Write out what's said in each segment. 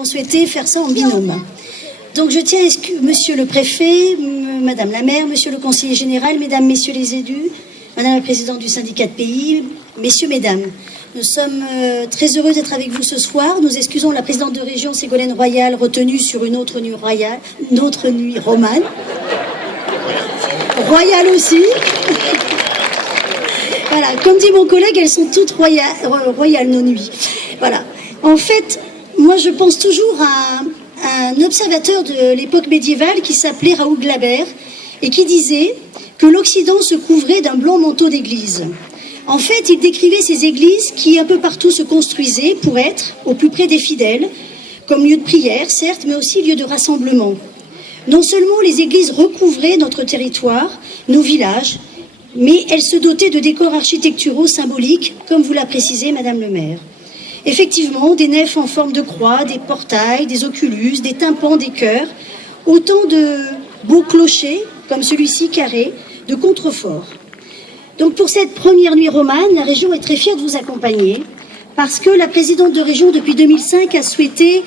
avons souhaité faire ça en binôme. Donc je tiens à monsieur le préfet, madame la maire, monsieur le conseiller général, mesdames, messieurs les élus, madame la présidente du syndicat de pays, messieurs, mesdames. Nous sommes très heureux d'être avec vous ce soir. Nous excusons la présidente de région Ségolène Royal, retenue sur une autre nuit romane. Royale aussi. Voilà, comme dit mon collègue, elles sont toutes royales nos nuits. Voilà. En fait, moi je pense toujours à un observateur de l'époque médiévale qui s'appelait Raoul Glaber et qui disait que l'Occident se couvrait d'un blanc manteau d'église. En fait, il décrivait ces églises qui un peu partout se construisaient pour être au plus près des fidèles, comme lieu de prière, certes, mais aussi lieu de rassemblement. Non seulement les églises recouvraient notre territoire, nos villages, mais elles se dotaient de décors architecturaux symboliques, comme vous l'a précisé Madame le maire. Effectivement, des nefs en forme de croix, des portails, des oculus, des tympans, des chœurs, autant de beaux clochers, comme celui-ci carré, de contreforts. Donc pour cette première nuit romane, la région est très fière de vous accompagner, parce que la présidente de région, depuis 2005, a souhaité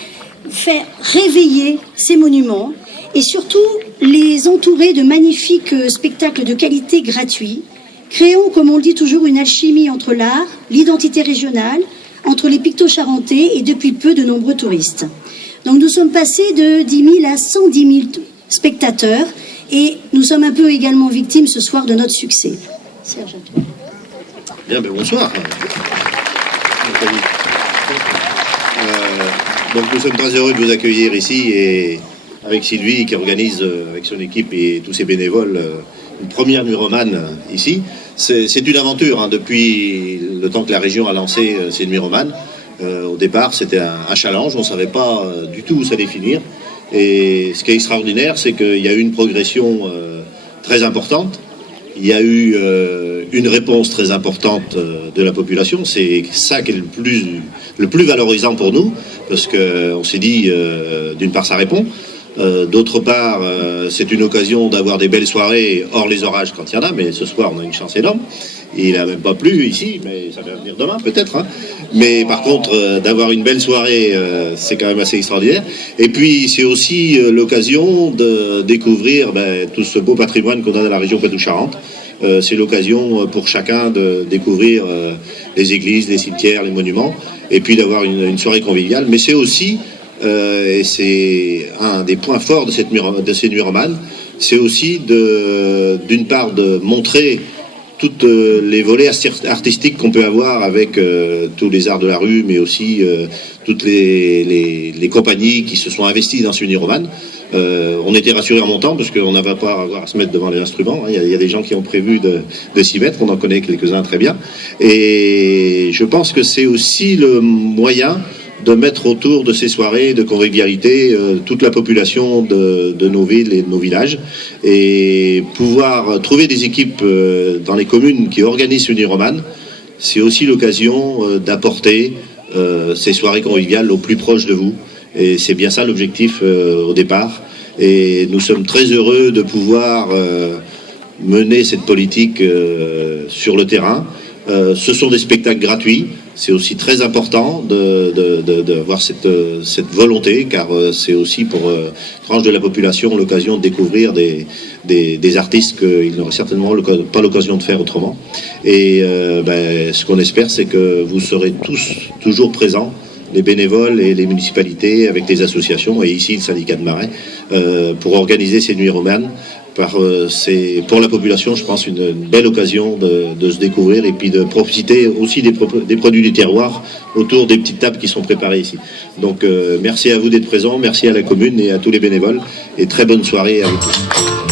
faire réveiller ces monuments, et surtout les entourer de magnifiques spectacles de qualité gratuits, créant, comme on le dit toujours, une alchimie entre l'art, l'identité régionale, entre les picto-charentais et depuis peu de nombreux touristes. Donc nous sommes passés de 10 000 à 110 000 spectateurs et nous sommes un peu également victimes ce soir de notre succès. Serge, à toi. Bien, ben bonsoir. Donc nous sommes très heureux de vous accueillir ici et avec Sylvie qui organise avec son équipe et tous ses bénévoles une première nuit romane ici. C'est une aventure hein, depuis le temps que la région a lancé ces nuits romanes. Au départ, c'était un challenge, on ne savait pas du tout où ça allait finir. Et ce qui est extraordinaire, c'est qu'il y a eu une progression très importante. Il y a eu une réponse très importante de la population. C'est ça qui est le plus valorisant pour nous, parce qu'on s'est dit, d'une part, ça répond. D'autre part, c'est une occasion d'avoir des belles soirées, hors les orages quand il y en a, mais ce soir on a une chance énorme. Il n'a même pas plu ici, mais ça va venir demain peut-être. Hein. Mais par contre, d'avoir une belle soirée, c'est quand même assez extraordinaire. Et puis c'est aussi l'occasion de découvrir tout ce beau patrimoine qu'on a dans la région Poitou-Charentes. C'est l'occasion pour chacun de découvrir les églises, les cimetières, les monuments, et puis d'avoir une soirée conviviale. Mais c'est aussi et c'est un des points forts de ces nuits romanes, c'est aussi d'une part de montrer toutes les volets artistiques qu'on peut avoir avec tous les arts de la rue, mais aussi toutes les compagnies qui se sont investies dans ces nuits romanes. On était rassurés en montant parce qu'on n'avait pas à avoir à se mettre devant les instruments. Il y a des gens qui ont prévu de s'y mettre, on en connaît quelques-uns très bien. Et je pense que c'est aussi le moyen de mettre autour de ces soirées de convivialité toute la population de nos villes et de nos villages, et pouvoir trouver des équipes dans les communes qui organisent une nuit romane, c'est aussi l'occasion d'apporter ces soirées conviviales au plus proche de vous, et c'est bien ça l'objectif au départ, et nous sommes très heureux de pouvoir mener cette politique sur le terrain. Ce sont des spectacles gratuits. C'est aussi très important d'avoir cette volonté, car c'est aussi pour tranche de la population l'occasion de découvrir des artistes qu'ils n'auraient certainement pas l'occasion de faire autrement. Et ce qu'on espère, c'est que vous serez tous toujours présents, les bénévoles et les municipalités avec les associations, et ici le syndicat de Marais, pour organiser ces nuits romanes. C'est pour la population, je pense, une belle occasion de se découvrir et puis de profiter aussi des produits du terroir autour des petites tables qui sont préparées ici. Donc merci à vous d'être présents, merci à la commune et à tous les bénévoles, et très bonne soirée à vous tous.